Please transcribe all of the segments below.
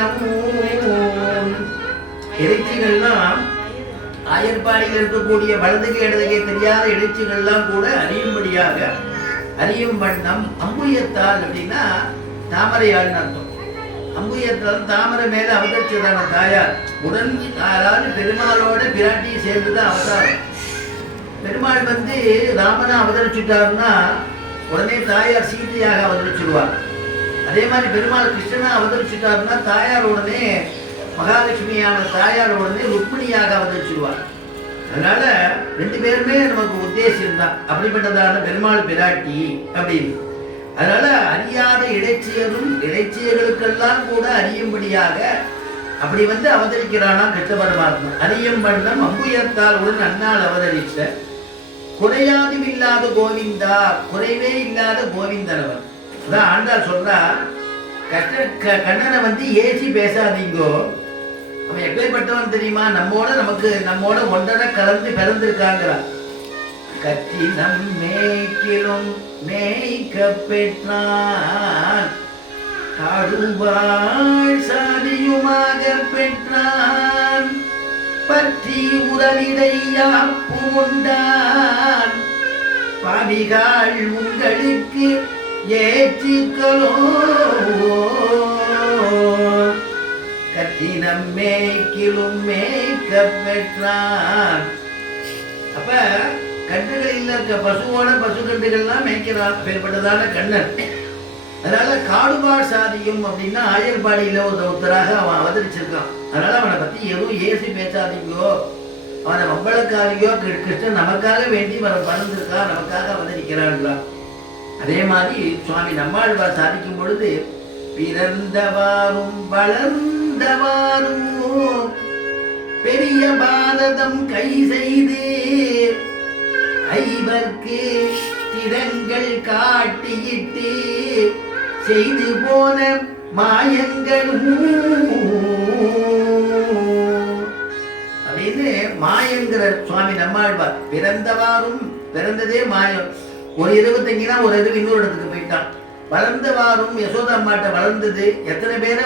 வண்ணமோ இறைச்சிகள்லாம் ஆயர்பாடியில் இருக்கக்கூடிய வலதுகை இடதுகை தெரியாத இறைச்சிகள்லாம் கூட அறியும்படியாக அறியும் வண்ணம் அம்புயத்தால் அப்படின்னா தாமரையாள்னு அர்த்தம். அம்புயத்தால் தாமரை மேல அவதரிச்சதான தாயார் உடன், அதாவது பெருமாளோட பிராட்டியை சேர்ந்துதான் அவதாரம். பெருமாள் ராமனா அவதரிச்சுட்டாருன்னா உடனே தாயார் சீதையாக அவதரிச்சுடுவார். அதே மாதிரி பெருமாள் கிருஷ்ணனா அவதரிச்சுட்டாருன்னா தாயார் உடனே மகாலட்சுமியான தாயார் உடனே ருக்மிணியாக அவதரிச்சுடுவார். அதனால ரெண்டு பேருமே நமக்கு உத்தேசம் தான், அப்படிப்பட்டதான பெருமாள் பிராட்டி அப்படின்னு. அதனால அறியாத இடைச்சியரும் இடைச்சியர்களுக்கெல்லாம் கூட அறியும்படியாக அப்படி அவதரிக்கிறானா கிருஷ்ண பரமாத்மா. அறியும் வண்ணம் அம்புயத்தால் உடன் அண்ணால் அவதரிச்ச குறையாதும் இல்லாத கோவிந்தா, குறைவே இல்லாத கோவிந்தனவன். அதான் ஆண்டாள் சொல்றா, கண்ணனை ஏசி பேசாதீங்கோ, அவன் எப்பேற்பட்டவன் தெரியுமா, நம்மோட ஒன்றரை கலந்து பிறந்திருக்காங்கிறான். கத்தி நம்மேக்கிலும் மேய்க்க பெற்றான், காடுவாள் சாதியுமாக பெற்றான், பற்றி உடலிடையாப்பு உண்டான், பாவிகாள் உங்களுக்கு ஏற்றுக்களோ, கத்தினம் மேய்க்கிலும் மேய்க்க பெற்றான். அப்ப கன்றுகள் இல்ல, பசுவோட பசு கன்றுகள்லாம் மேய்க்கிறான் பேர்பட்டதான கண்ணன். அதனால காடுபாடு சாதியும் அப்படின்னா ஆயர்பாடியில ஒருத்தராக அவன் அவதரிச்சிருக்கான். அதனால அவனை பத்தி எதுவும் ஏசி பேசாதீங்களோ, அவனை மம்பளக்காரியோ, கிருஷ்ணன் நமக்காக வேண்டி அவன் பறந்திருக்கான், நமக்காக அவதரிக்கிறான்றான். அதே மாதிரி சுவாமி நம்மாழ்வார் சாதிக்கும் பொழுது, பிறந்தவாறும் வளர்ந்தவாறும் பெரிய பாரதம் கை செய்து ஐவர்க்கு திறங்கள் காட்டியிட்டு செய்து போன மாயங்களும் அப்படின்னு மாயங்கிற சுவாமி நம்மாழ்வார். பிறந்தவாறும், பிறந்ததே மாயம். ஒரு இரவு தங்கினா ஒரு இரவு இன்னொரு இடத்துக்கு போயிட்டான். வளர்ந்தவாறும் யசோதம்மாட்ட வளர்ந்தது. எத்தனை பேரை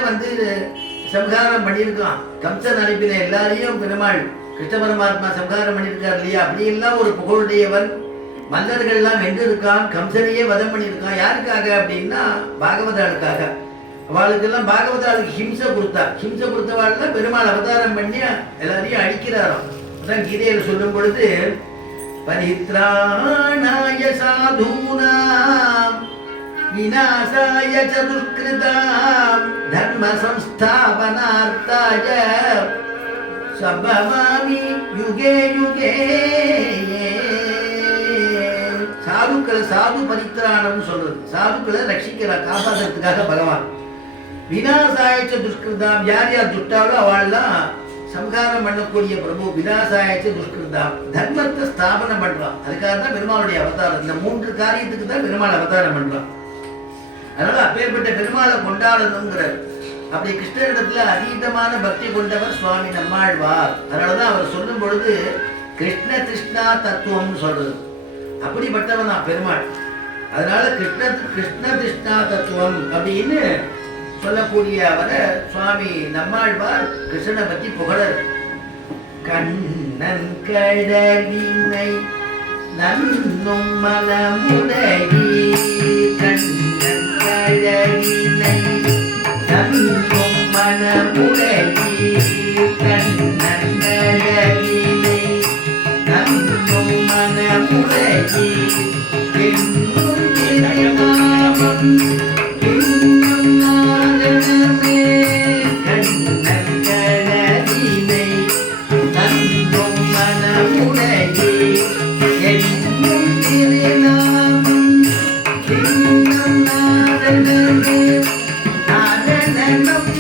சம்ஹாரம் பண்ணியிருக்கான். கம்சன் அனுப்பின எல்லாரையும் பெருமாள் கிருஷ்ண பரமாத்மா சம்ஹாரம் பண்ணியிருக்கார் இல்லையா. அப்படியெல்லாம் ஒரு புகழுடையவன். மன்னர்கள்லாம் வென்றிருக்கான், கம்சனையே வதம் பண்ணியிருக்கான். யாருக்காக அப்படின்னா பாகவதாளுக்காக. அவளுக்கெல்லாம் பாகவதாளுக்கு ஹிம்சை கொடுத்தா. ஹிம்சை கொடுத்தவாள்லாம் பெருமாள் அவதாரம் பண்ணி எல்லாரையும் அழிக்கிறாராம். அதான் கீதையில் சொல்லும் பொழுது, பரித்ராணாய சாதூனாம் விநாசாய சதுஷ்கிருதாம் தர்ம சம்ஸ்தாபனார்த்தாய சம்பவாமி யுகே யுகே. சாதுக்களை சாது பரித்ராணம் சொல்றது, சாதுக்களை ரட்சிக்கிற காப்பாற்றுறதுக்காக பகவான். விநாசாயச்ச துஷ்கிருதாம், யார் யார் துஷ்டாலோ அவள்லாம் சம்ஹாரம் பண்ணக்கூடிய பிரபு. விநாசாயச்ச துஷ்கிருதாம், தர்மத்தை ஸ்தாபனம் பண்றான். அதுக்காக தான் பெருமாளுடைய அவதாரம். இந்த மூன்று காரியத்துக்கு தான் பெருமாள் அவதாரம் பண்றான். அதனால அப்பேற்பட்ட பெருமாளை கொண்டாடணுங்கிறார். அப்படி கிருஷ்ணனிடத்துல அதீதமான பக்தி கொண்டவர் சுவாமி நம்மாழ்வார். அதனாலதான் அவர் சொல்லும் பொழுது கிருஷ்ண கிருஷ்ணா தத்துவம் சொல்றது. அப்படிப்பட்டவன் தான் பெருமாள். அதனால கிருஷ்ண கிருஷ்ணா தத்துவம் அப்படின்னு சொல்லக்கூடிய அவரை சுவாமி நம்மாழ்வார் கிருஷ்ணனை பற்றி புகழர். கண்ணன் கடலினை நன்னும் மனமுடகி, கண்ணன் கடலினை நன்னும் மனமுடகி, கண்ணன் கடலினை நன்னும் மனமுடகி, என்னும் திருநாமம் என்னும் நாரணமே, கண்ணன் கடலினை நன்னும் மனமுடகி, என்னும் திருநாமம் என்னும் நாரணமே, நாரணம்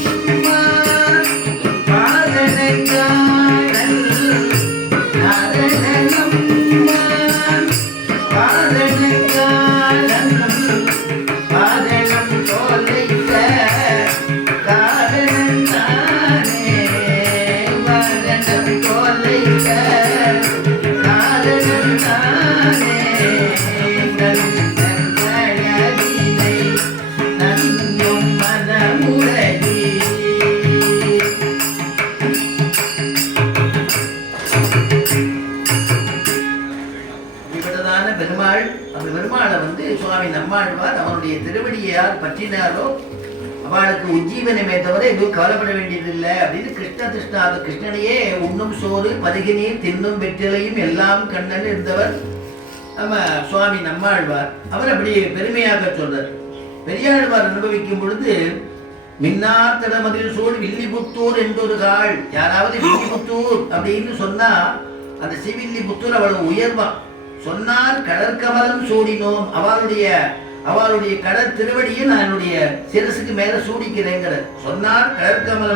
அவனுடைய திருவடியை யார் பற்றினாரோ அவளுக்கு உஜ்ஜீவனமே தவிர எதுவும் கவலைப்பட வேண்டியதில்லை அப்படின்னு கிருஷ்ணனையே உண்ணும் சோறு பருகு நீர் தின்னும் வெற்றிலையும் எல்லாம் கண்ணன் இருந்தவர் நம்ம சுவாமி நம்மாழ்வார். அவர் அப்படி பெருமையாக சொல்றார். பெரியாழ்வார் அனுபவிக்கும் பொழுது மின்னார் தடமதில் சூழ் வில்லிபுத்தூர் என்றொரு காள். யாராவது வில்லிபுத்தூர் அப்படின்னு சொன்னா அந்த சிவில்லிபுத்தூர் அவ்வளவு உயர்வான். சொன்னால் கடற்கமலம் சூடினோம், அவளுடைய கடற் திருவடியை நான் என்னுடைய சிரசுக்கு மேல சூடிக்கிறேங்கிற சொன்னார் கடற்கமலம்